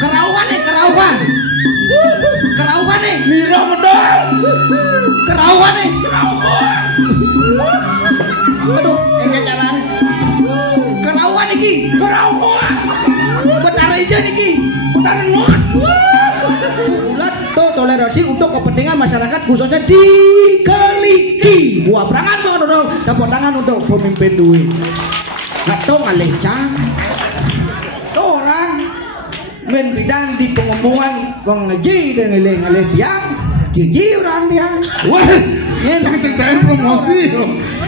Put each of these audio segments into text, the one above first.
Kerauan nih, kerauan. Kerauan nih. Mira medal. Kerauan nih. Kerauan. Aduh, enggak caranya. Kerauan iki. Kerauan. Betara ijo niki. Utara nuan. Ulat tuh toleransi untuk kepentingan masyarakat khususnya di Keliki. Buah perangan banget dong. Tepuk tangan untuk pemimpin duit. Nggak tahu ngalih cang. Tuh orang main bidang di pengumuman kong ngeji dan ngalih tiang. Jiji orang tiang. Wah, jangan ceritain promosi.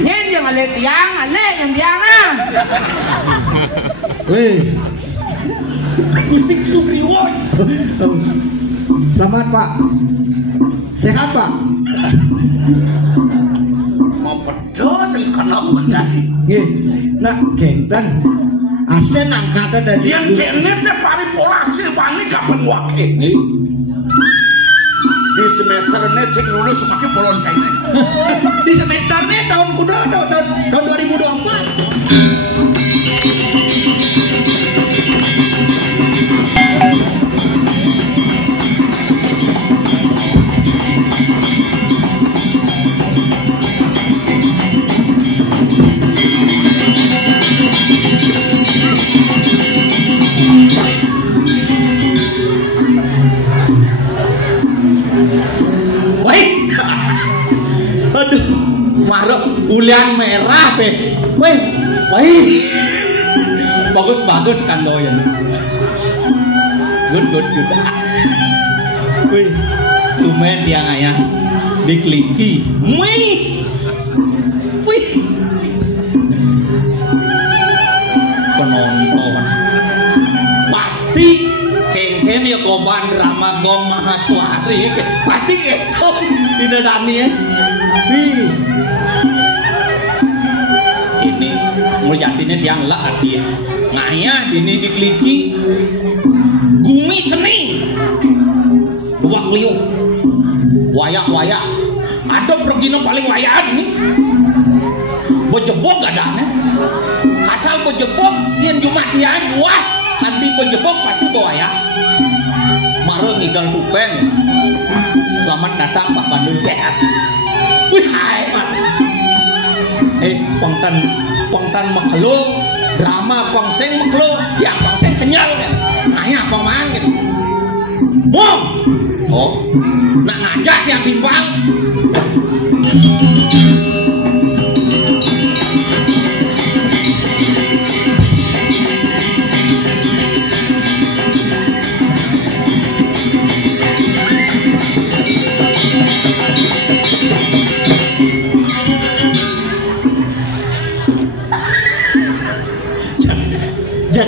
Nyen yang ngalih tiang, ngalih yang tiang ah. Weh, Gusti Supriwon. Selamat Pak. Sehat Pak. Mau pedas karena menjadi. Nggih. Nak genten. Asen angkatan dari Yang kene teh paripolasi wani kapan wae ini. Di semester ini sing lulus pakai polon kene. di semester ini tahun kuda tahun 2024. Aduh, maruk ulian merah pe. Wih, wih. Bagus kan doyan. Good. Wih, tumen dia ayah dikliki. Wih. Penonton pasti kengken ya koban drama gong mahaswari pasti itu tidak dani ya. Ini ngeliatinnya tiang lah dia ngaya dini dikliki gumi seni dua kliu wayak ada pergino paling wayaan nih bojebok gak ada asal bojebok yang jumatian wah nanti bojebok pasti bawa ya maro ngigal kupeng. Selamat datang Pak Bandul Beat. Wih hai Pak. Pongtan makhluk drama pongseng makhluk tiang pongseng kenyal kan ayah paman kan mom oh nak ngajak tiang timbang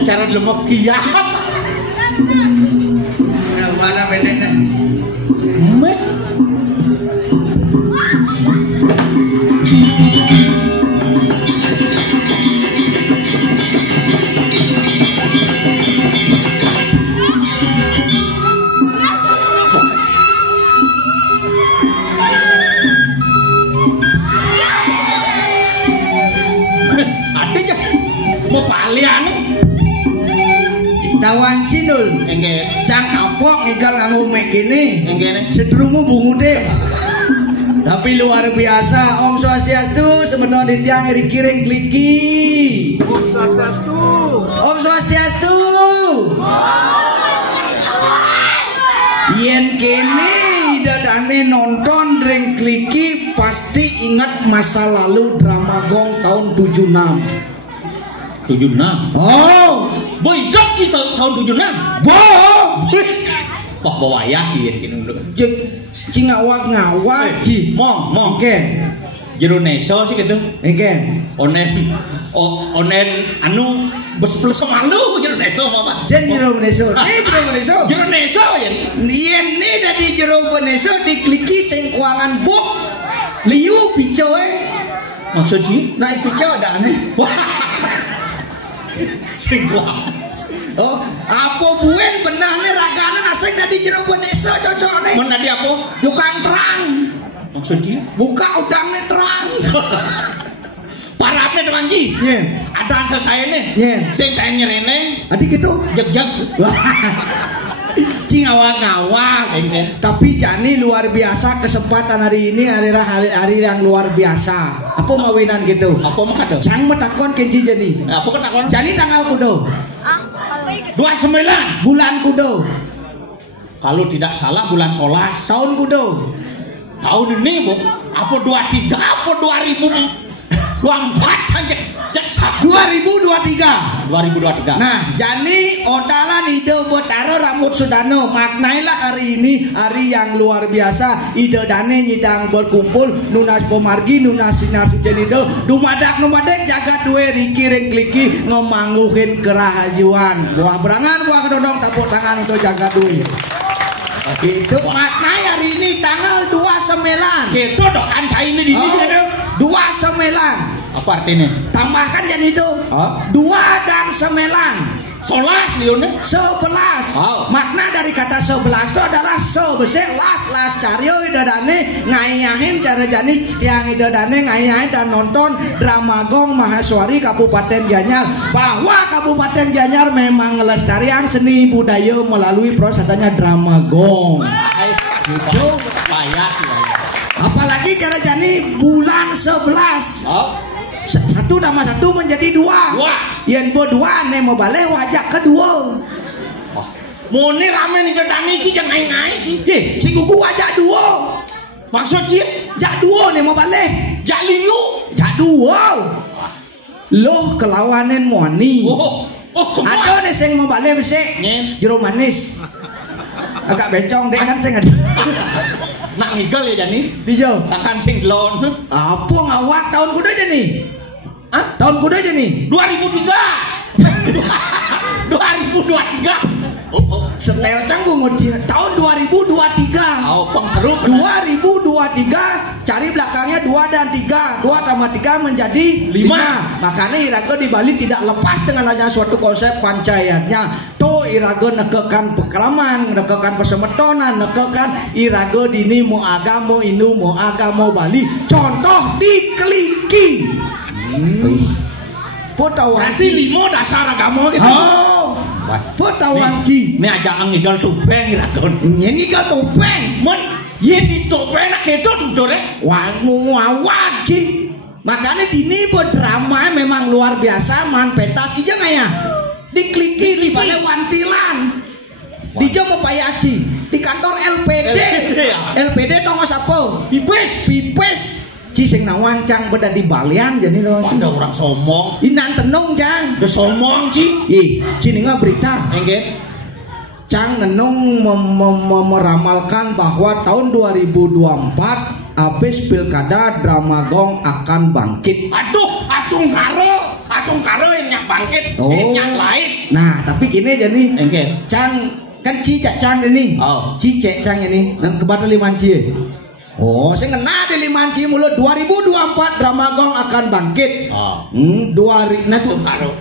cara lemok kiam mana bedanya mek ada mau palian Tawan Cinul, enggak, cang kapok ngigal nganggo mek gini, enggak, sedrungu bungude. Tapi luar biasa, Om Swastiastu, semenon di tiang kiring kliki. Om Swastiastu. Om Swastiastu. Yen kene idadane nonton ring kliki pasti ingat masa lalu drama gong tahun 76. 76. Oh, boy dok sih tahun 76. boh. Kok bawa yakin gini dulu. Cing ngawak ji. Mong. Ken. Jero neso sih gedung. Ken. Onen anu bes malu jero neso apa? Jero neso. Jero neso. Jero neso ya. Yen ne dadi jero neso dikliki sing kuangan buk. Liu picoe. Maksudnya? Naik pico dane. Sing kuangan. Oh, apa buen benahne ragane asing dadi jero neso cocokne. Mun dadi apa? Bukan terang. Maksudnya? Buka udangnya terang. Parapne teman Ji. Nyen. Adaan sesaene. Nyen. Sing tak nyerene. Adik gitu. Jeg-jeg. Cing awak-awak. Tapi Jani luar biasa kesempatan hari ini hari yang luar biasa. Apa mawinan gitu? Apa mah kado? Cang metakon kenci Jani. Apa ketakon? Jani tanggal kudo. 29 bulan kudo. Kalau tidak salah bulan Solas. Tahun kudo. Tahun ini Bu, apa 23 apa 2024 anjek. 2023. Nah, Jani otalan ide botaro rambut sudano. Maknailah hari ini hari yang luar biasa. Ide dane nyidang berkumpul nunas pemargi nunas sinar sujenido dumadak jagat duwe riki reng kliki ngemangguhin kerahajuan. Buah berangan buah kedodong tepuk tangan untuk jagat duwe. Itu maknai hari ini tanggal 29. Gitu dong anca ini di sini. 29. Apa artinya? Tambahkan jadi itu 2 dan 9 Solas lione 11. Makna dari kata 11 itu adalah sebesar las cario idodane ngayahin cara jani yang idodane ngayahin dan nonton drama gong Mahaswari Kabupaten Gianyar, bahwa Kabupaten Gianyar memang melestarikan seni budaya melalui proses adanya drama gong. Gitu. Apalagi cara jani bulan 11. 1 tambah 1 menjadi 2. Yang berdua nih mau balik wajah kedua. Moni rame nih ketami ki jangan ngai ki. Si gugu wajah 2. Maksud sih? Jak 2 nih mau balik. Jak liu. Jak 2. Loh kelawanan moni. Ada nih sing mau balik besek. Jeruk manis. Agak bencong deh kan sing ada. Nak ngigel ya Jani? Dijauh. Takkan sing lon. Apa ngawak tahun kuda aja nih? Tahun kuda aja nih? 2003. 2023. Setel canggung tahun 2023. Seru 2023 cari belakangnya 2 dan 3. 2 tambah 3 menjadi 5. Makanya Iraga di Bali tidak lepas dengan hanya suatu konsep pancayatnya. To Iraga nekekan pekraman, nekekan persemetonan, nekekan Iraga dini mau agama Inu mau agama Bali. Contoh di Keliki. Berarti 5 dasar agama gitu. Potawan Ji. Ini aja ngigal topeng Iraga. Ini ngigal topeng. Men, ini topeng nak kedo tudore. Wah, Ji. Makanya dini berdrama memang luar biasa, man pentas ija nggak ya? Dikliki di balai wantilan. Di jam Payaji, di kantor LPD. LPD tongos apa? Pipes. Ci sing nawang cang beda di balian jadi loh. Ada orang somong. Inan tenung cang. Udah somong Ci. Ci nggak berita. Enggak. Cang nenung meramalkan bahwa tahun 2024 habis pilkada drama gong akan bangkit. Aduh, asung karo yang bangkit, yang lais. Nah, tapi gini jadi. Enggak. Cang kan cicak cang ini. Cicek cang ini dan kebatal limanci. Saya kena di limanci mulut 2024 drama gong akan bangkit. 2000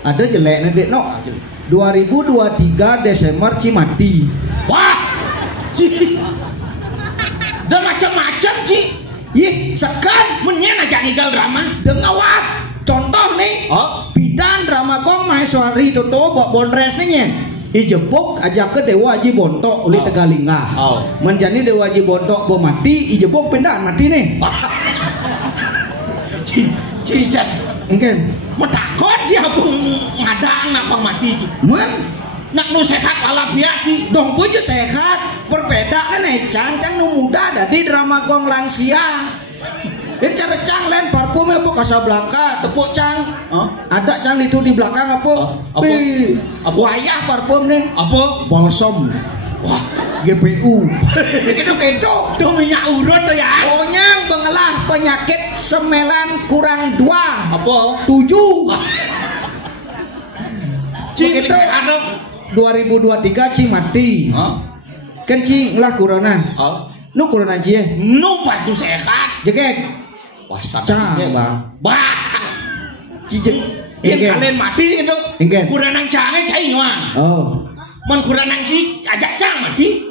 ada jelek nanti no. 2023 Desember Ci mati. Wah, Ci. Dah macam-macam Ci. Sekan menyen aja ngigal drama. Dengawak. Contoh nih. Bidan drama gong Mahaswari Toto Bok Bonres nih nyen. Ijebok aja ke Dewa Haji Bontok oleh Tegalingga. Menjadi Dewa Haji Bontok bo mati, ijebok pindah mati nih. Cicak. Mungkin. Metakot siapa ngadang nak pang mati. Nak nu sehat walafiat Ci. Dong punya sehat. Berbeda kan cang nu muda dari drama gong lansia. Ini cara cang lain parfum apa Casablanca tepuk cang. Ada cang itu di belakang apa? Wayah parfum nih. Apa? Balsam. Wah, GPU. Itu tuh minyak urut tuh ya. Onyang bengelah penyakit semelan kurang 2. Apa? 7. Cing itu ada 2023 Ci mati. Kan Ci lah corona. Nu corona Ci ya? Nu patu sehat. Jekek. Cang bang. Bah. Cijek. Yang kalian mati itu. Kurang nang cange cai nyuang. Man kurang nang Ci ajak cang mati.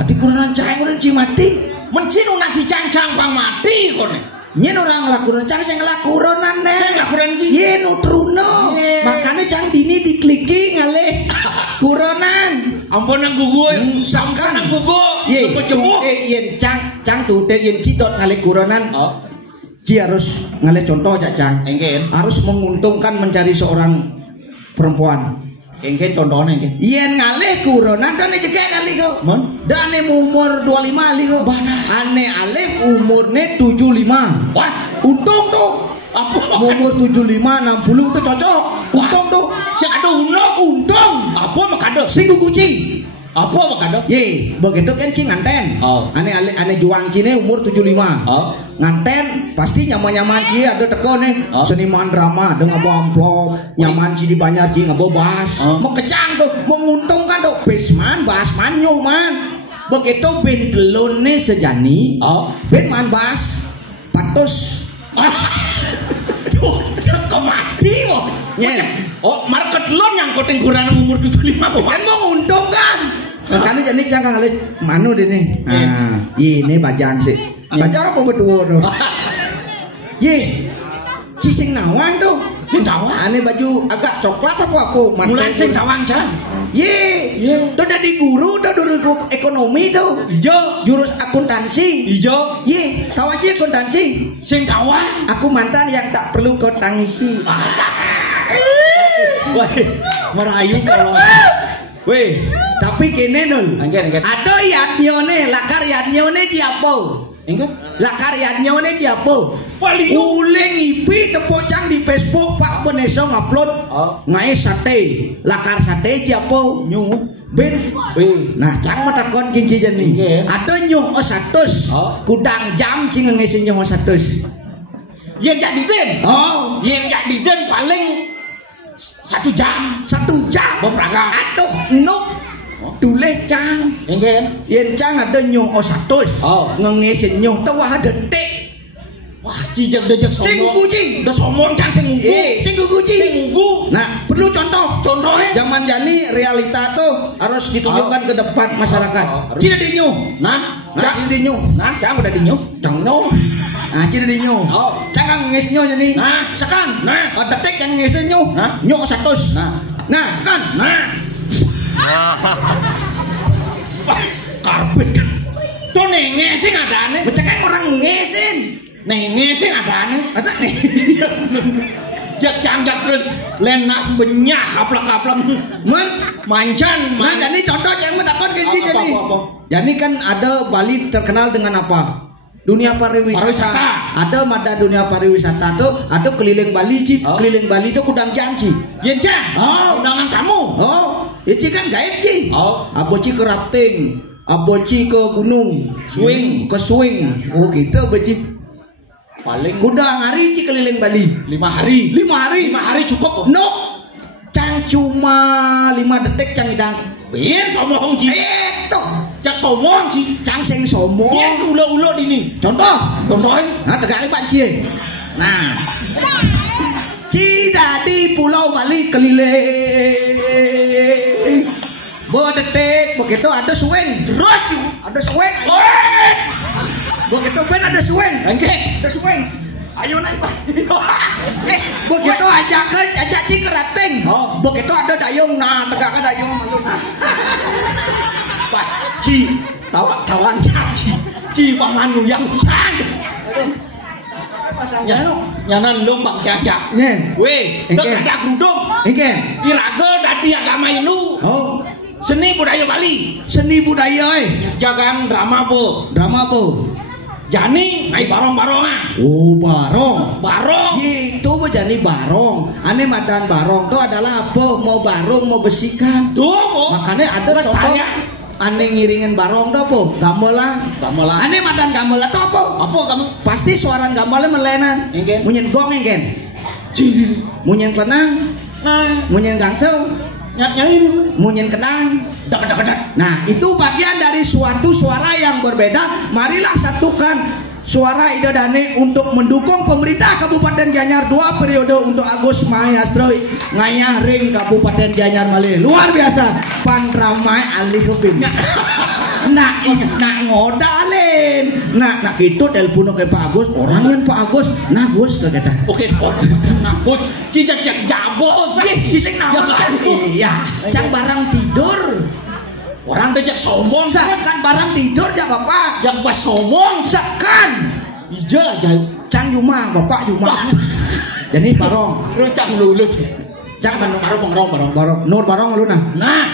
Adi kurang nang cang kurang Ci mati. Men sinu nasi cang-cang pang mati kone. Nyen orang ngelakuran cang sing ngelakuran nek. Sing ngelakuran iki. Yen utruno. Makane cang dini dikliki ngalih kuronan. Ampun nang gugu. Sampeyan nang gugu. Ye. Jebuk. Yen cang tuh yen cidot ngalih kuronan. Oh. Ci harus ngalih contoh cak cang. Engken. Harus menguntungkan mencari seorang perempuan. Engken contohnya engken. Yen ngalih kuronan kan jegek kali kok. Mon. Dane umur 25 kali kok. Ane alif umurne 75. Wah, Untung tuh. apa Umur 75 60 tuh cocok. Untung tuh. sing ada uno. Untung. Apa makado? Sing kucing. Apa makado? Ye, begitu kan cing nganten. Oh. Ane juang cine umur 75. Oh. Nganten pasti nyaman-nyaman ci ada teko nih. Oh. Seniman drama ada ngabo amplop, nyaman ci dibayar ci ngabo bas. Oh. Mau kecang tuh, menguntungkan tuh basman, basman nyuman. Begitu ben telone sejani. Oh. Ben man bas. Patus. Duh, kemati kok. Nyen. Oh, market loan yang koting kurang umur 75 kok. Kan menguntungkan. Makanya jadi jangan ngalik manu deh nih. Nah, ini bajang sih. Bajang apa berdua tuh? Ye, cising nawang tuh. Sing dawang. Ane baju agak coklat apa aku? Mulan sing dawang jan. Ye, Ye. tuh jadi guru tuh guru ekonomi tuh. Ijo, Jurus akuntansi. ijo, Ye, tahu aja akuntansi. sing dawang. Aku mantan yang tak perlu kau tangisi. Wah, merayu kalau. Weh, tapi kene nul. Angkat, angkat. Ada yatnyone, lakar yatnyone siapa? Engko Lakar yatnyone siapa? paling Uling ipi tepocang di Facebook Pak Beneso ngupload Oh. ngai sate. Lakar sate siapa? nyu. Ben. Nah, cang mata kon kinci jeni. Nggih. Ada nyung osatus. Oh. Kudang jam cing ngisi nyung osatus. Yang gak diden. Oh, Yang gak diden paling 1 jam. 1 jam. Beberapa. Atuh nuk. Dule cang. Engken. Yen cang ada nyung osatus. Oh. Ngengisi nyung tawah detik. Wah, cijak dejek Sing sombong. kucing. Udah sombong cang sing ngugu. Sing kucing. Sing ngugu. Nah, perlu contoh. Contohnya. Zaman jani realita tuh harus ditunjukkan ke depan masyarakat. Harus. Cina dinyu. Nah, Nah, cina dinyu. nah, cang udah dinyuk. Dong no. Nah, cina dinyu. Oh. Jangan ngesnyo jadi. Nah. Sekan. Nah. Detik yang ngesnyo. Nah. Nyok 100. Nah. Nah, sekan. Nah. Karpet. Tuh nenge sing adane. Becekeng orang ngesin. Nenge sing adane. Masa nih? Jak canggak terus lenas benyak kaplak-kaplak. Man, Mancan. nah jadi contoh yang menakon kinci Apa, jadi. apa? Jadi kan ada Bali terkenal dengan apa? Dunia pariwisata. Pariwisata. Ada mada dunia pariwisata tuh, ada keliling Bali Ci. Oh. Keliling Bali itu kudang janji. Yen cang. Oh. Undangan tamu. Oh, itu kan gaib Ci. Oh. Aboci ke rafting, aboci ke gunung, Swing. ke swing. Oh gitu Aboci. Paling Kudang hari Ci keliling Bali. 5 hari. 5 hari. 5 hari cukup. No. Cang cuma 5 detik cang idang. Yen sombong ji. Itu. Jak sombong ji. Cang sing sombong. Yen ulo-ulo dini. Contoh. Contohnya. Nah, tegaknya Pak Cie. Nah, Ci di Pulau Bali keliling. Bawa detik, begitu ada swing. Terus. Ada swing. Woi. Begitu ben ada swing. Engke. Ada swing. Ayo naik Pak. Begitu ajak Ci ke rafting. Oh. Begitu ada dayung. Nah, tegaknya dayung. Nah. Pas ji. Tawan cang ji. Ji pamanu yang cang. Pasangnya no. Nyanan lu mak jajak. Nyen. Weh, Engke. dek ada grudung. Ingin. Iraga dadi agama Hindu. Oh, Seni budaya Bali. seni budaya Jagan drama po. drama apa? Jani ngai barong-barongan. Oh, barong. Barong. Itu menjadi barong. Aneh madan barong itu adalah apa? Mau barong, mau besikan. Tuh po. Makanya ada Terus contoh. saya. Aneh ngiringin barong itu apa? Gamelan. Gamelan. Aneh madan gamelan itu apa? Apa kamu? Pasti suara gamelan melenan. Ingin. Munyen gong ingin. Ji. Munyen kenang. Nah, Munyen gangsel. nyari. Munyen kenang. Dak. Nah, itu bagian dari suatu suara yang berbeda. Marilah satukan suara Ida Dane untuk mendukung pemerintah Kabupaten Gianyar 2 periode untuk Agus Mahyastro ngayah ring Kabupaten Gianyar Malih. Luar biasa. Pan ramai alih keping. Nak ngoda ale. Enggen. Nak gitu telepon ke Pak Agus, orangnya Pak Agus, nah Gus kata. Oke, nah Gus, cicak jabo sih. Cising naon? Iya, cang barang tidur. Orang becek sombong. Sakan barang tidur ya Bapak. Yang pas sombong. Sakan. Iya, cang Yuma, Bapak Yuma. Jadi barong. Terus cang lulu sih. Cang barong. Nur barong lu nah. Nah.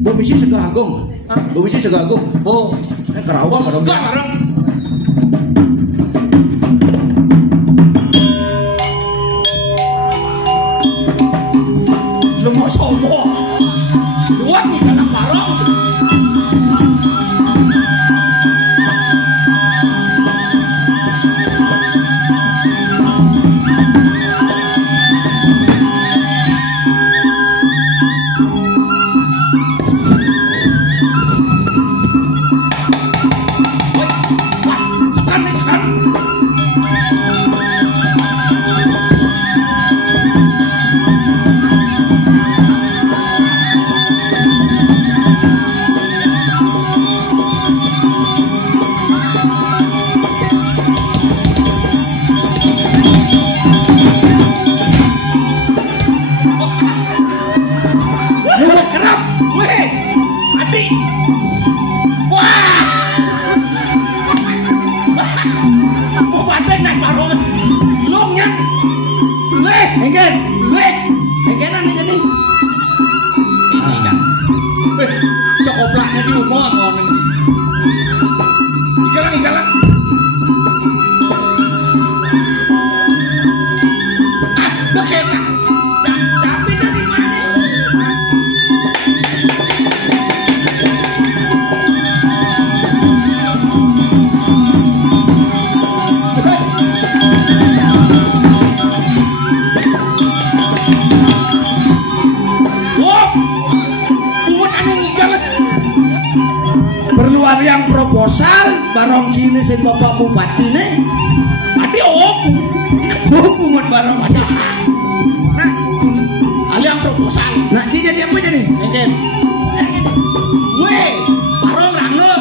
Bomisi Segagung. Bomisi Segagung. Oh, Kerawang barong. Lu mau sombong. Luang nih karena barong. Cokoplaknya di rumah kon ini. Igalang. Ah, beketa. Tapi dari mana? Yang proposal barong sini si Bapak Bupati nih. Adi hukuman barong aja. Nah, yang proposal. Nah, si jadi apa jadi? Enten. Weh, barong rangno.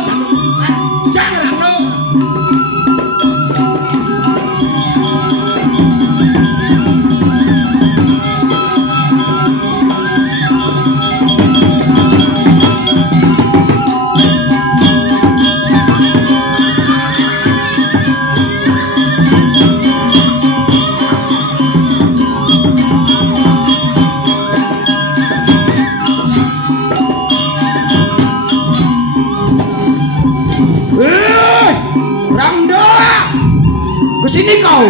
Jang rangno. Kesini kau,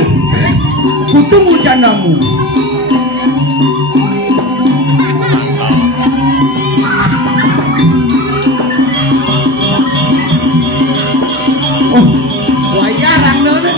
kutunggu jandamu. Oh, wayarang nona.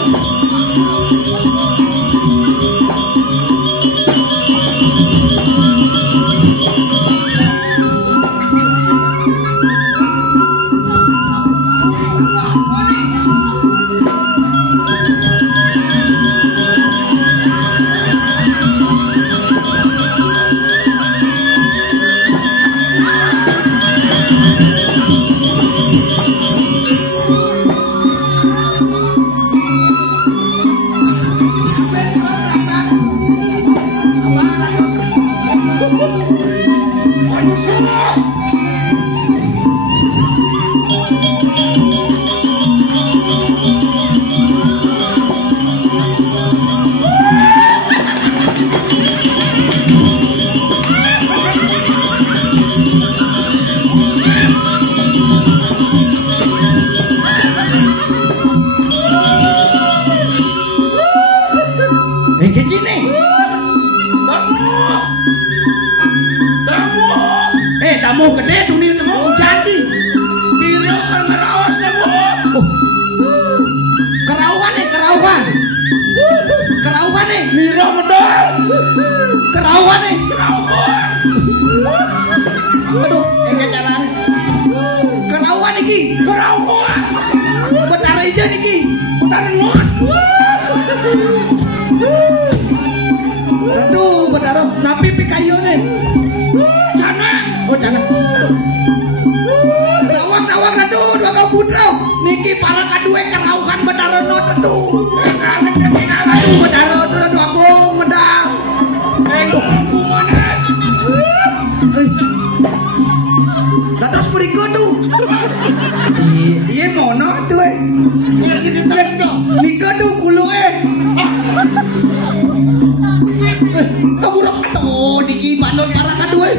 Tamu gede dunia itu mau janji. Biro kan merawas tamu. Kerauan nih. Biro medal. Kerauan nih. Aduh, enggak caranya. Kerauan iki. Betara ijo niki. Betara nuan. Aduh, betara napi pikayone. Jana. Oh, jana. Putra niki para kadue keraukan Badarono teduh. Aduh Badarono aduh agung medang. Dados mriku tuh. Iya mono tuh. Nika tuh kuluke. Kaburok atuh niki manut para kadue.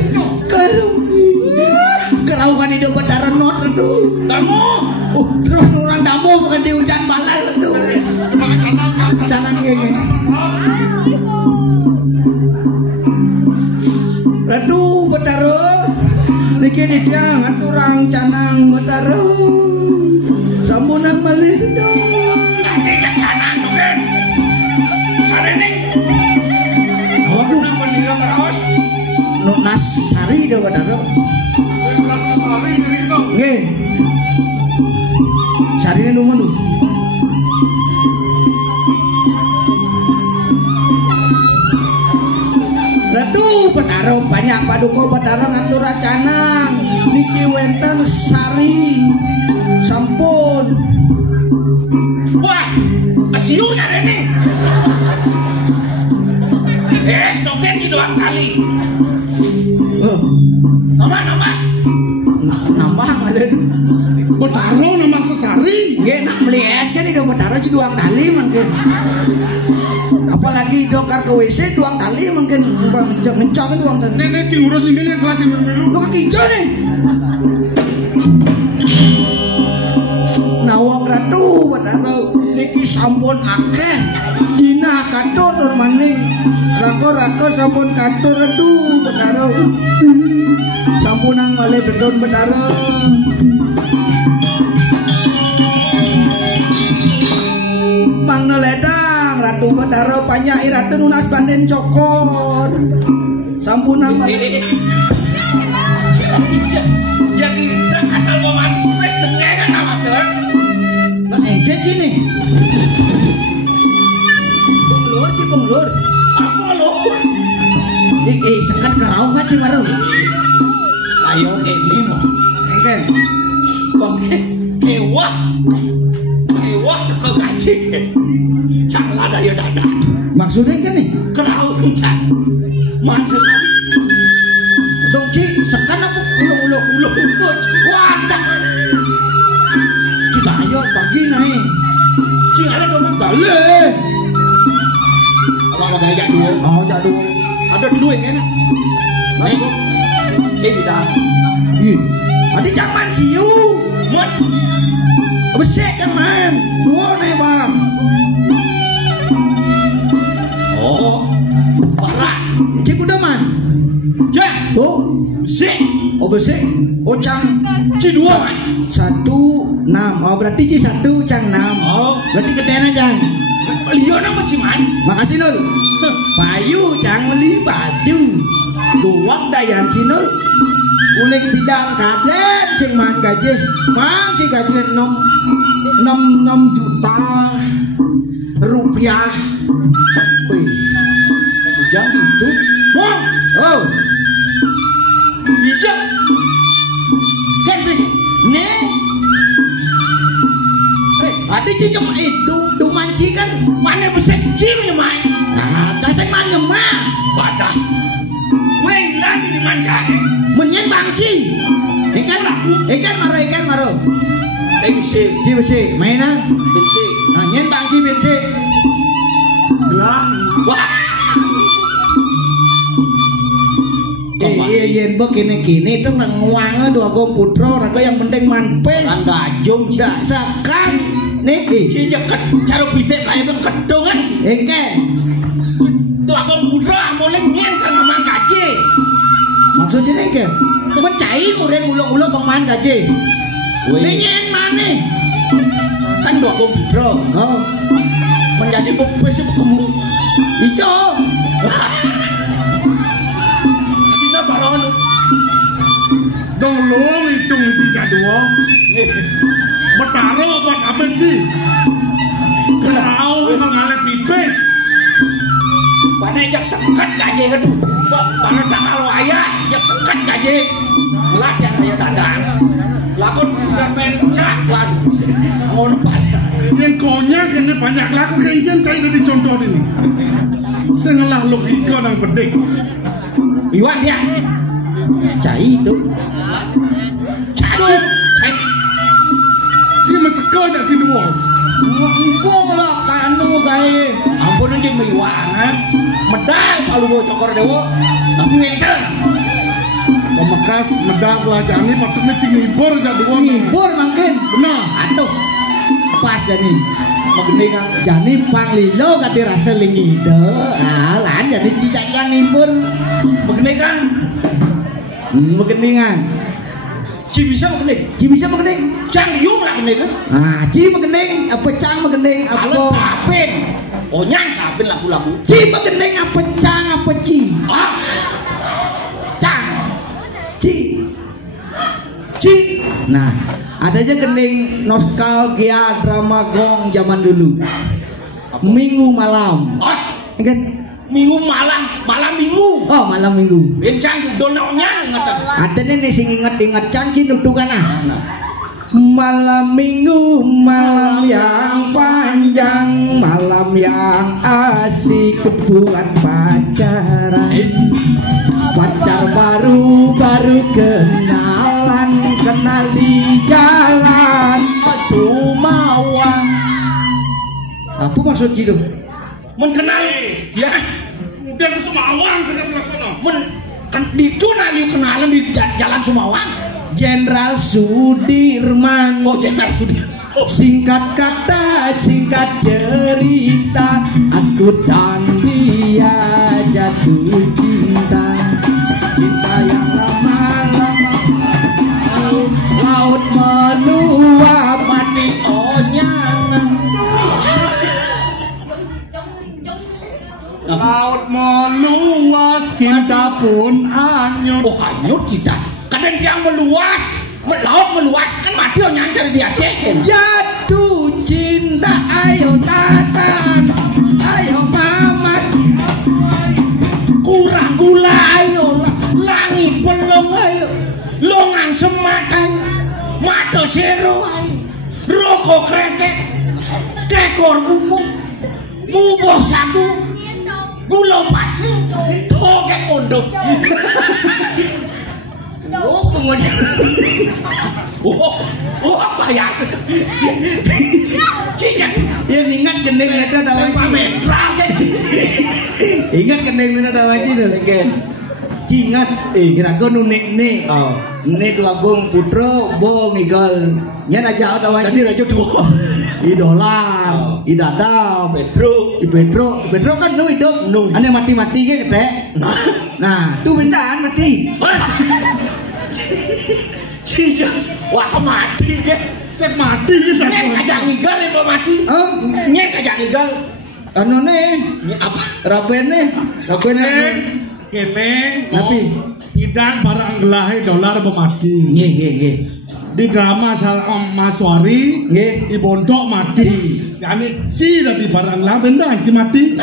Keraukan itu Badarono teduh. Kamu Terus orang damu bukan di hujan malam teduh. Canang gini. Aduh Badaro niki dia ngaturang canang Badaro sambunan malih dong nanti canang tuh kan sarene waduh nang pendidikan raos nu nasari deh Badaro nggih sarine nu menu Ratu Badaro banyak paduka Badaro ngatur canang niki wenten sari sampun wah asiu sarene stoken di 2 kali nama nambah ngalen Badaro nama sesari. nggih nak beli es kan itu Badaro 2 kali mungkin apalagi dokar ke WC 2 kali mungkin mencok kan 2 kali Nenek ngurus ini kelas melu. lu kaki hijau nih nawang Ratu Badaro niki sampun akeh dina katon nur maning rako sampun katon Ratu Badaro sampunan malih dedon Badaro Mangno ledang Ratu Badaro panyai Ratu nunas banden cokor sampunan malih jadi tak asal moman wis dengar nama tuh nah engke sini penglur apa lo sekat kerau kan sih baru ayo ini mau engke pakai ewah tekel gaji caklah daya dada maksudnya kan nih kerau cak man sesari dong Ci sekat apa ulo wadah cita ayo pagi naik cing ada dong balik apa gaya dua oh jadul ada dua yang enak nih cing tidak adi jangan siu mat besek kan man dua nih bang oh parah cik udah man jah tuh sik oh besek oh cang ci 2 kan 1 6 oh berarti Ci 1 cang 6 oh berarti gedean aja liona apa ciman makasih Nul payu cang beli baju tuang dayan si Nul uling bidang kaden sing man gaji mang si gaji 6 juta rupiah wih jam itu wah oh bijak kan bisa nih tadi Ci cuma itu dumanci kan mana bisa cim nyemai nah tasik man nyemah badah weh lagi di mancane menyen bangci ikan maro bensi Ci besi mainan bensi nah nyen bangci bensi lah wah yen begini itu nguang dua gong putro raga yang penting manpes kan gajung nggak sakan nih ci jeket cara pitik lah yang kedong kan engke tuh aku mudra mulai nyen kan memang gaji maksudnya engke mencai kurang ulo pemain gaji ini nyen mana kan dua aku mudra oh menjadi bepes kemu hijau sina baron Dong lo hitung 32. Badaro buat apa sih? Kerau mengalet pipis. Mana jak sekat gaji kan? Mana tanggal ayah jak sekat gaji. Lah yang ayah dadang. Lah takut sampean caklan. Ngono Pak. Yang konyak ini banyak laku kayaknya saya jadi contoh ini. Sengalah logika nang pedik. Iwan ya. Cai itu. Cai. Si meseka jak si dua. Engko lah kanu kae. Ampun aja miwang. Medal kalau gua cokor dewo. Tapi ngenter. Pemekas medang pelajaran ini patutnya si ngibur jak dua. Ngibur mungkin. Benar. Atuh. Pas jani. Magning jani panglilo kate rasa lingide. Lan jadi cicak yang ngibur. Begini kan. Megeningan. Ci bisa begini. Ci bisa megening. Cang yung lah begini kan. Ci megening, apa cang megening, Kalau apa sapin. Oh nyang sapin lagu-lagu. ci megening, apa cang, apa ci. Ah. Cang. Ci. Ci. Nah, ada aja gening nostalgia drama gong zaman dulu. Minggu malam. Ah. Kan? Minggu malam minggu. Oh, malam minggu. Bencang donoknya ngeten. Ada nih sing inget-inget cangci nudukan Malam minggu, malam yang panjang, malam yang asik buat pacaran. Pacar baru kenalan, kenal di jalan Sumawang. Apa maksud itu? Mengenal ya. Dia ke Sumawang sekarang lakono. Kan di tuna liu kenalan di jalan Sumawang. Jenderal Sudirman. Oh Jenderal Sudirman. Singkat kata, singkat cerita, aku dan dia jatuh cinta. Cinta yang lama-lama, laut meluap, mati onyangan. Laut meluas, cinta pun hanyut. Oh hanyut kita. Kadang dia meluas, laut meluas kan mati onyangan cari dia cek. Jatuh cinta, ayo tatan, ayo mamat. Kurang gula ayo, langit belum ayo, longan semat ayo, mata sero ayo, rokok kretek, tekor bubuk satu, gula pasir, toge pondok. Oh pengonya, apa ya? Cincang, Ya ingat gendeng itu dawan Ingat gendeng itu dawan itu lagi. Ingat, kira kau nunik nih. Oh. Nih dua bung putro, bung igol. Nyana jauh dawan Tadi raja dua. Idolar, idadam, Pedro kan nu hidup, ane mati-mati ke ketek. Nah, tuh bendaan mati. Cincang, wah mati ke? Cek mati kita. Nyek kajak ngigal itu mati. Nyek kajak ngigal. Anu nih, Ini apa? Raben Kene, Nabi. Bidang barang gelahe dolar mati. Nggih. Di drama Mas Wari, Nggih. Ibondok mati. Yani si dari barang lah benda si mati.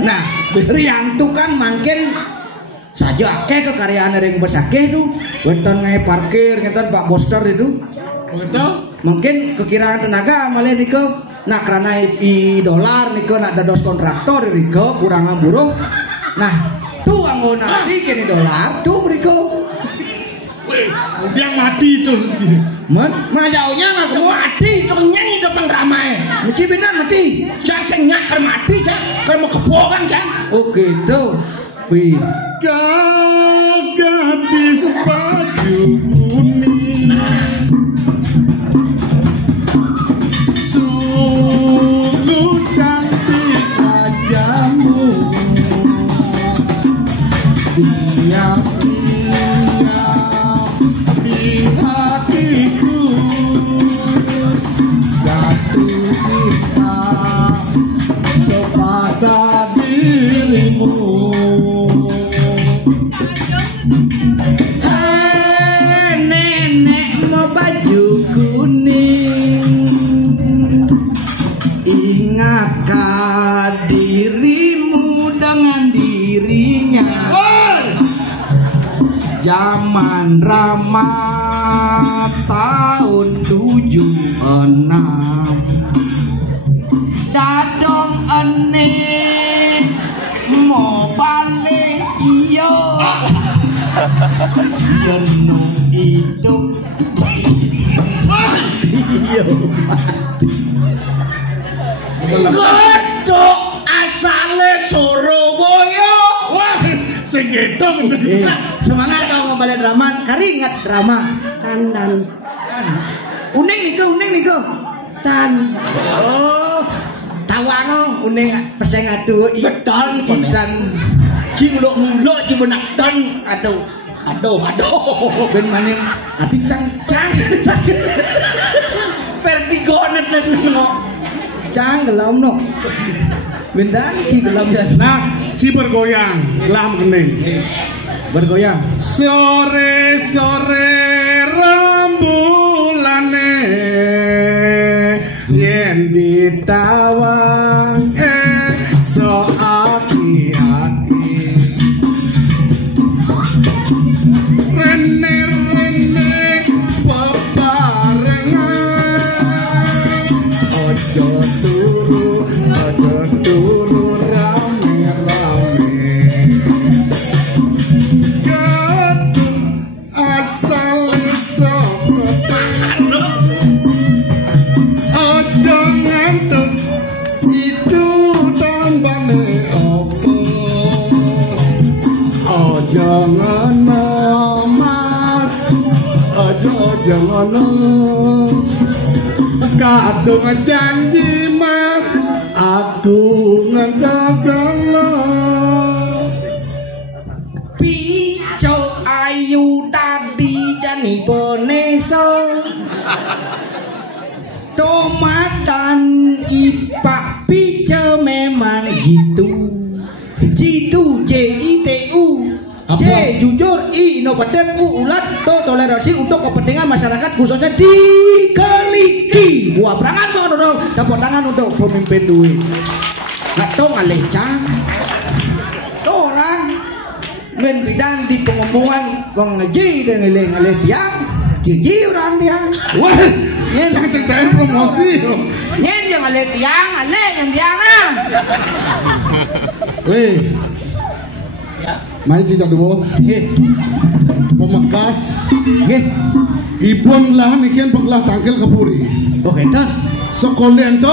Nah, Riantu kan mungkin saja akeh kekaryaan ring besakeh tuh. Wonten ngai parkir ngeten Pak Boster itu. Betul? Mungkin kekiraan tenaga malah niko. Nah, karena dolar niko nak dados kontraktor niko kurang burung. Nah, tuh anggona kini dolar tuh niko. Dia mati itu. Mana jauhnya nggak Itu mati, itu nyanyi depan ramai. Mesti benar mati. Jangan senyakar mati, jangan mau kepokan kan? Oh gitu. Wih. Gadis baju kuning, sungguh cantik wajahmu. Diam-diam di hatiku jatuh cinta kepada dirimu. Nenek mau baju kuning, ingatkah dirimu dengan dirinya. Zaman ramah tahun 76 dadong ene mau balik iyo jenuh hidup iyo Godhok asale Surabaya. Wah, sing gedong. semangat kau balik drama karingat drama Tandan. uning niko Tan. oh tawango uning peseng aduh Bedan, idan Cimuluk-muluk cibenakan. aduh Aduh. ben maning ati cang Perdigonet nesno. cang gelam no bendan ci gelam dan Nah, ci bergoyang, lam kening. bergoyang Sore-sore rembulane yen ditawang so ati-ati rene-rene bebarengan ojo turu rame-rame asal soko ojo ngantuk itu tambane opo ojo ngono mas ojo ngono kadung janji mas aku ngegagalo pico ayu tadi jani boneso tomatan ipak pico memang gitu JITU J jujur I inovatif U ulat to toleransi untuk kepentingan masyarakat khususnya di Keliki buah perangan dong tepuk tangan untuk pemimpin duit nggak tahu ngalecang tuh orang men bidang di pengumuman kong ngeji dan ngeleng tiang jiji orang tiang wah jangan sedang promosi nyen yang ngeleng tiang yang tiang ah weh main cita dulu pemekas ibon lah nikian penglah tangkil kepuri oke dan sekolian to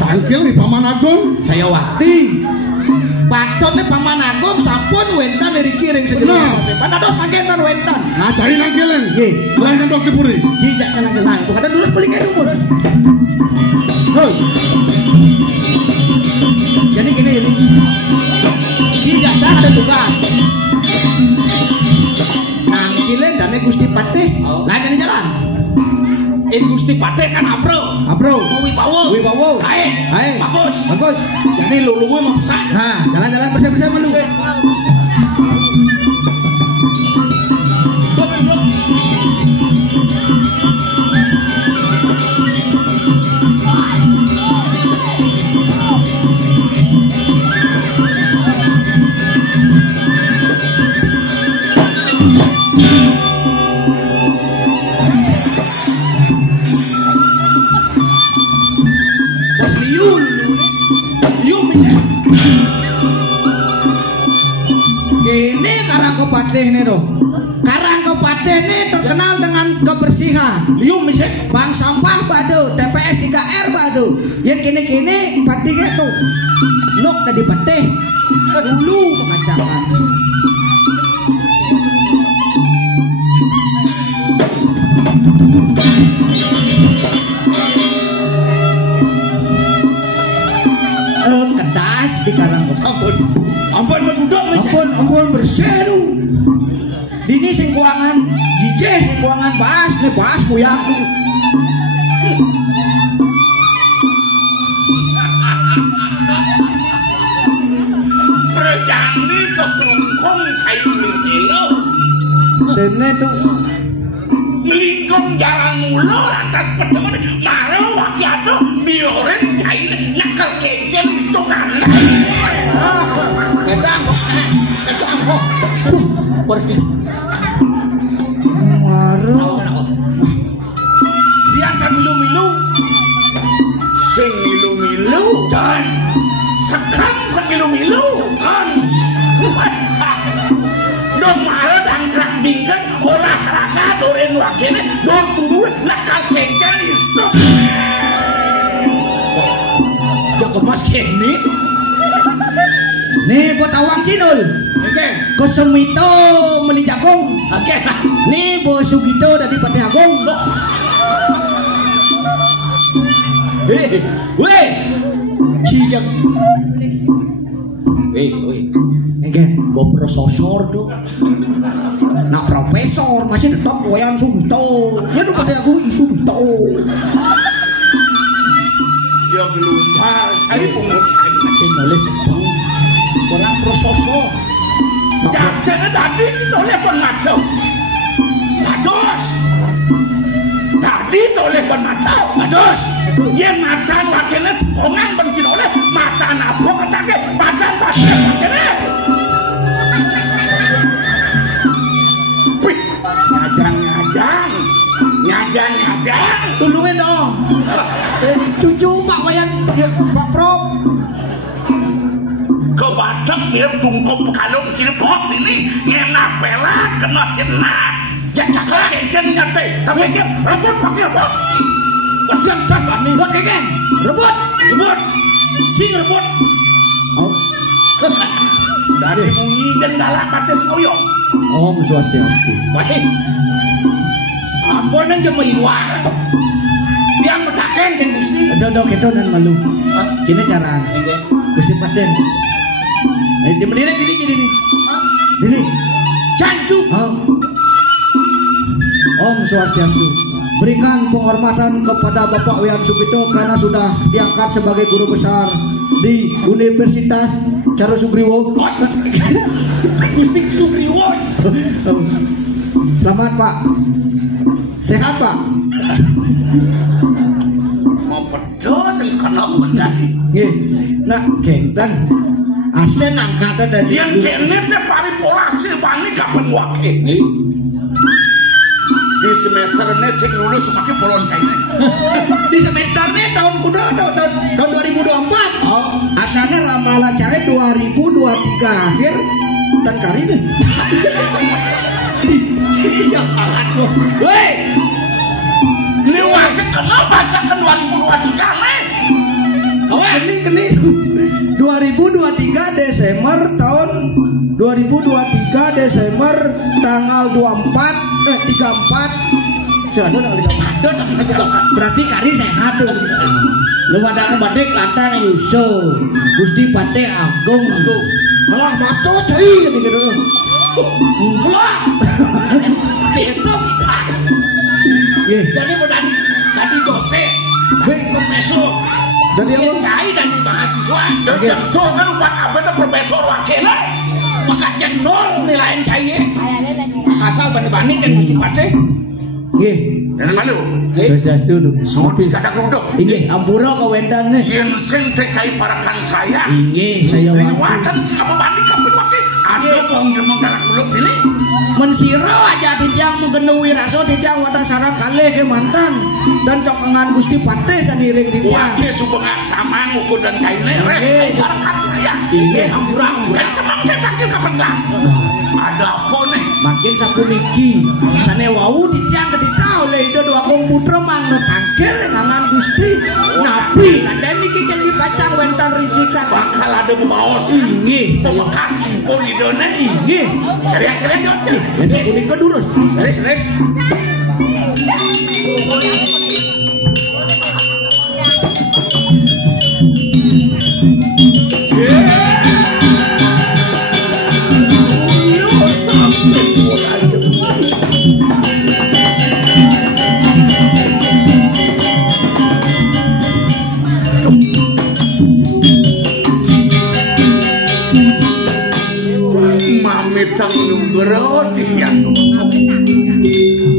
tangkil di Paman Agung saya waktu patutnya Paman Agung sampun wentan dari kiring segera pada dos panjenengan wentan nah cari nangkilan lain yang dokter puri jijak tenang tenang itu kadang dulu beli kayak dulu jadi gini jijak jangan ada tugas nangkilan dan Gusti Patih lain yang di jalan In Gusti Patih kan apro. Wibawa. Hai. Bagus. Jadi lu mah pesan. Nah, jalan-jalan bersama-sama lu. Karangkopatih ini terkenal dengan kebersihan. Bank sampah Badu, TPS 3R Badu. Yang kini-kini patih itu nuk tadi patih dulu pengacakan. Kedas di Karangkopatih. Ampun berduduk ampun berseru. Dini sing kuangan jijeh sing kuangan bahas nih bahas puyaku. Perjani kekelungkung cai misilo. Dene tuh melingkung jalan mulu atas pedang marah wakiato bioren cai nakal kejen itu kan. Bedang kok. Pergi. Waro. semilu-milu kan dong malah dangkrak dingkan olahraga doren wakene dong turu nakal kencan itu jago mas kene nih buat awang cinul oke Kosemito meli jagung oke nih Bo Sugito dari Pati Agung weh cijak weh Nggih, Bo profesor tuh nah profesor masih tetap Wayan Sugito ya tuh Pati Agung Sugito dia gelumpar cari pungut cari masih nulis orang profesor jadinya tadi toleh pengacau ados tadi toleh pengacau ados yang macan wakilnya sekongan bencin oleh mata nabok ketake bacan bacan wakilnya wih nyajang tolongin dong cucu Pak Wayan Pak Prof kebadak biar tungkop kalau cilpot ini ngenah pelak kena cenah ya cakap ken nyate tapi kan rebut pakai apa wajang tak nih buat keken rebut sing rebut oh dari bunyi dan galak kata semoyong Om Swastiastu baik apa nang jema iwak yang betaken kan Gusti do keto dan malu kini cara Gusti Paten di berdiri gini nih ini candu Om Swastiastu berikan penghormatan kepada Bapak Wayan Sugito karena sudah diangkat sebagai guru besar di Universitas Caro Sugriwo Gusti Sugriwo selamat Pak sehat Pak mau pedos karena menjadi nggih nak genten asen angkatan dari yang kene teh paripolasi wani kapan wake di semester ini sing lulus pakai polon kene di semester ini tahun 2024 asalnya ramalan cari 2023 akhir dan kari deh yang sangat loh weh ini wake kenapa bacakan 2023 nih Geni 2023 Desember tahun 2023 Desember tanggal 34 silahkan kali berarti kari sehat tuh lu pada batik lantang Yusuf Gusti Pate Agung malah matu cuy gitu pulang itu jadi tadi dosen profesor dari apa? Cai dan di mahasiswa dan itu kan buat apa itu profesor wakilnya makanya nol nilai cai asal banding kan Gusti Pate nggih dan malu Swastiastu tuh suci kada kerudung nggih ampura kawentan nih yang sing teh cai parakan saya nggih saya liwatan siapa banding kapin wakil ada wong yang menggalak belum ini mensiro aja titiang menggenuwi raso titiang wadah sarang kalih ke mantan dan cokengan Gusti Pate saniring titiang wakil subengak sama ngukur dan cai nereh parakan saya nggih ampura kan semang teh takil kapan lah ada apa nih makin sapuniki sane wau titiang ketika oleh itu dua komputer mang tangkil ngangan Gusti nabi ada niki janji pacang wentan ricikan bakal ada baos nggih bekas koridornya nggih keren-keren dong ya sapunika durus beres Mametang numbro tiang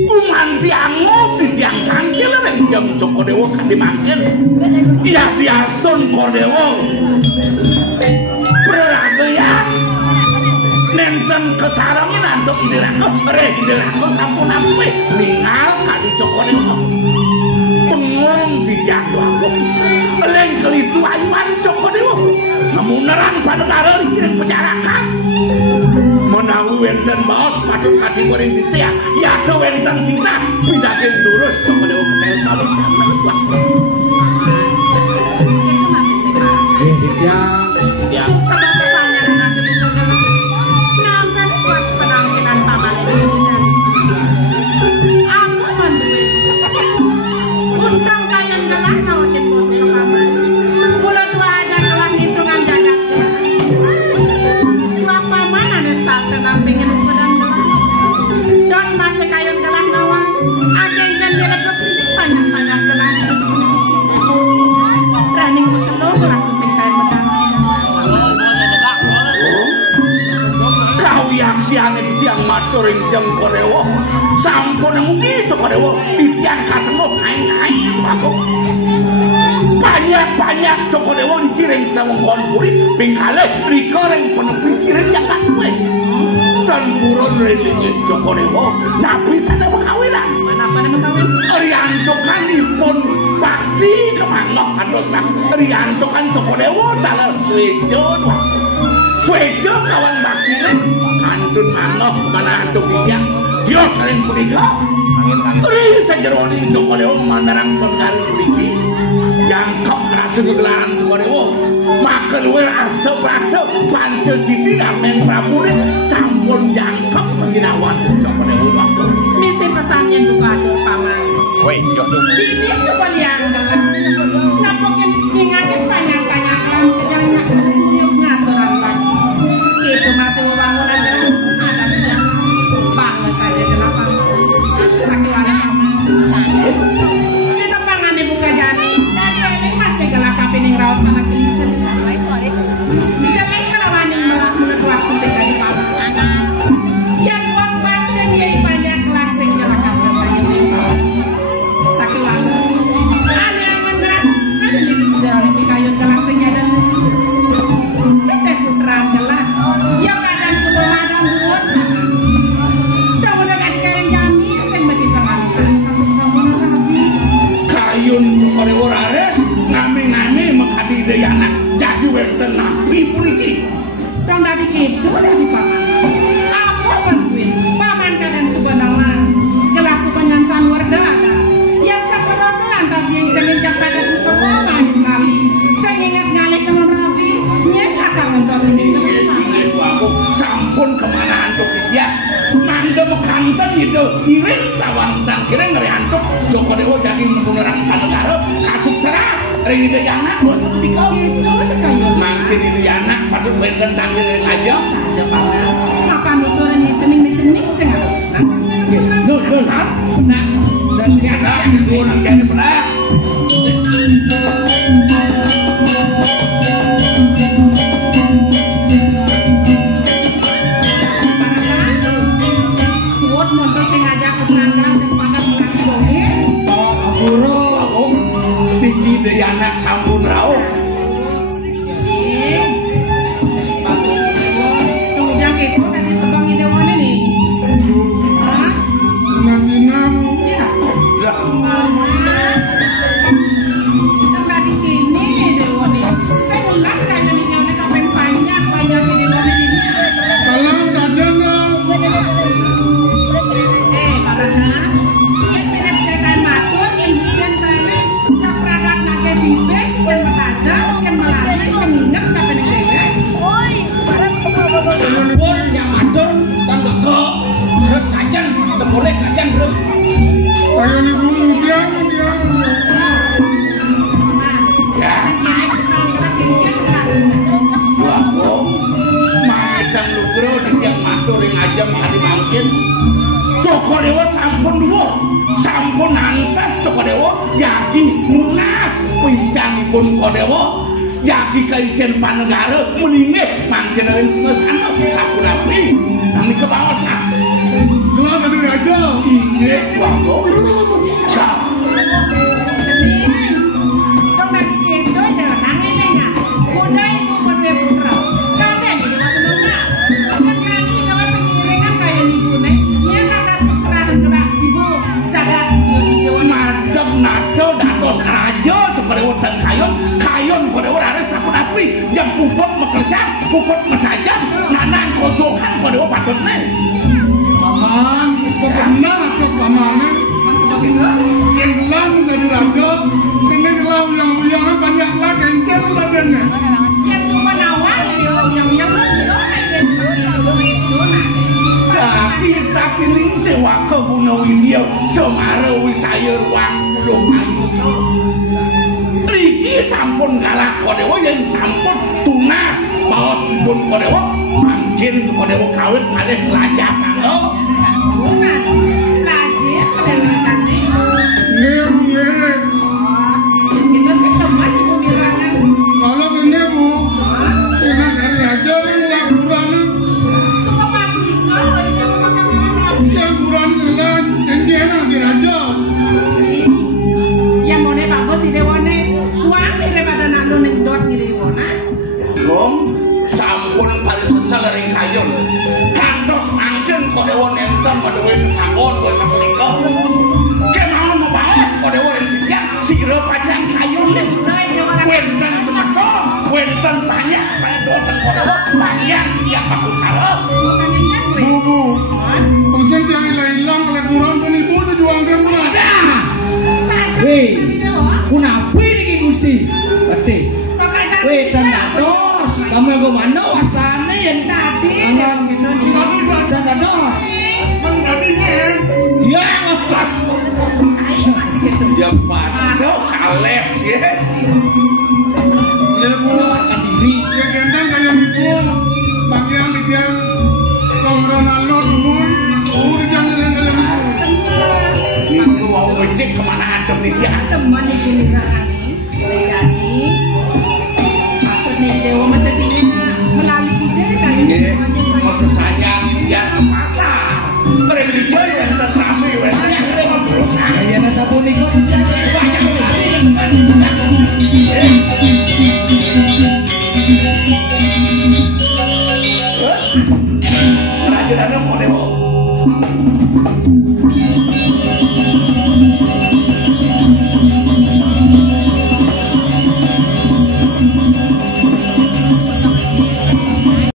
umantiango tiang kangkil reng jam Joko Dewo kan dimangkin iya diasun Kodewo beragaya nenten kesaramin antuk idilako sampun ampe ningal kadi Joko Dewo ngomong titiang aku eleng kelistu ayuan Joko Dewa ngemuneran Panegara dikirim penyarakan menawi wenten baos patut hati goreng titiang ya tuh wenten tita pindahin lurus Joko Dewa ketel kalau Ya. Sukses pesannya nanti bukan nonton buat penampilan paman ini. Aku menduit. Untung kalian gelang ngawakin foto paman. Bulan dua aja gelang hitungan jagat. Dua paman ada starter nampingin pedang gelang. Don masih kayun gelang nawan. Ada yang kan dileduk banyak-banyak gelang. Running betul gelang pusing kain pedang. yang tiang tiang maturing Joko Dewa sampun mugi Joko Dewa titiang kasemuh aing aku banyak Joko Dewa dikiring sawengkon puri ping kalih rikoreng penepi sireng yang katue dan buron relinge Joko Dewa nabi sana bekawinan Kenapa nih berkawin? riantokanipun bakti kemangoh kantos nak riantokan Joko Dewa dalam Suejo kawan baktine kantun mangoh mana antuk tiang dia sering punika ri sajeroni Joko Dewa mandarang pengaruh mriki jangkok rasa gegelaran Joko Dewa makan luar asap pancel siti damen prabune sampun jangkok mengginawan Joko Dewa Misi pesannya juga ada paman. Ini sebuah yang dalam nampaknya ingatnya banyak-banyak lah yang nak bersuyuk ngaturan lagi. Itu masih membangunan jalan ada yang bangga saja kenapa sakilannya di depangan dibuka jani tadi ini masih gelap tapi ning raos anak ini jelek kalau wani melak menurut waktu segera di paman yang uang bang dan yai banyak kelas yang jelak kasar saya minta sakilannya ada yang ngeras ada di sejarah di kayu kelas yang ada kita putra gelap ya kadang sebuah madam buat mudah-mudahan kalian jami yang berdiperangkan kayun Joko Dewa rares ngami-ngami mengkadi dayana jadi wenten nabi puniki sang dari gitu dari paman apa bantuin paman kalian sebenarnya jelas sepanjang sanwarda ada yang seperos lantas yang ceminjak pada buka paman kali saya ingat ngalih ke rabi nyet akan mendos lagi aku sampun kemana antuk ya mandem kanten itu iring lawan tan sireng ngeri antuk Joko Dewa jadi menggunakan Panegara kasuk serah ring dayana buat dikau itu aja kayu nanti di anak patut wenten tanggil aja saja paman makan nuturan di cening sengat Nur nah dan tiada itu orang jadi benar suwot motor sing ngajak ke perangkat yang pakai melaki boleh guru aku tinggi dari anak sampun rauh bagus dewa kemudian itu dari sebang dewa ini hah? Nasinam iya sampai di sini dewa nih saya ulang kayak ini oleh kapan banyak di dewa ini salam kajen dong. parahan saya pilih cerita matur instan tane yang perangkat naga bibes dan berkaca yang melalui seminyak kapan ini pun yang matur kan keko terus kajan boleh kajan terus Ayo ibu muda dia. ya aku makan lugro di tiang matur yang aja kali mungkin Joko Dewa sampun dua sampun antas Joko Dewa jadi munas pincangipun Joko Dewa jadi kaisen Panegara meningeh mangkin dari semua sana kapun api nami ke bawah sak Jelas tadi raja. iya wago Dong dari kendo jangan nangis lenya. Kuda itu bener purau. Kau deh di rumah senengnya. Kan kami kalau sengiringan kayak ibu nih. Dia nakar serangan gerak ibu. Jaga video madem nato dados puput medajan nanang kodokan kodewa patutnya Paman, kok benar kok pamannya? Yang gelah menjadi raja, ini gelah yang banyak lah kencang badannya. Yang cuma nawar yang tapi ning sewa kebunuh India semara wisaya ruang belum ayu Riki sampun kalah kodewa yang sampun tunah bahwa pun kodewa mungkin kodewa kawin malih lajah kanggo bukan lajir kedewakan Ngir. itu sih teman ibu bilangan Kalau ini bu, ini dari raja yang laporan. suka pasti kalau ini Yang kurang jalan, cendiana di raja. yang mau bagus sih dewane uang daripada nak nek dot ni dewana Long sampun paling sesal ring kayun kados angken kodewa nenten kodewa kakon kodewa sapunika kemau banget kodewa yang jejak sira pajang kayun nih wenten semeko wenten banyak saya doten kodewa banyak yang bagus salah Bu, pesen yang hilang oleh kurang pun itu juangkan kurang. Weh, kunapi niki Gusti? Bete. Weh, tandados. Kamu yang mana wasane yang anon tandados. Iya, dia baca kalep sih ya bu, Diri. ya gendang kayak gitu. Bagian di tiang Ronaldo dulu, di tiang kayak gitu. itu mau ngecek kemana adem nih dia teman ibu nirani Deyani patut nih dewa macam ini melalui ijazah kayak maksud saya dia ke pasar mereka dijaya yang terami yang berusaha Ayana sapunika banyak Raja-raja mau demo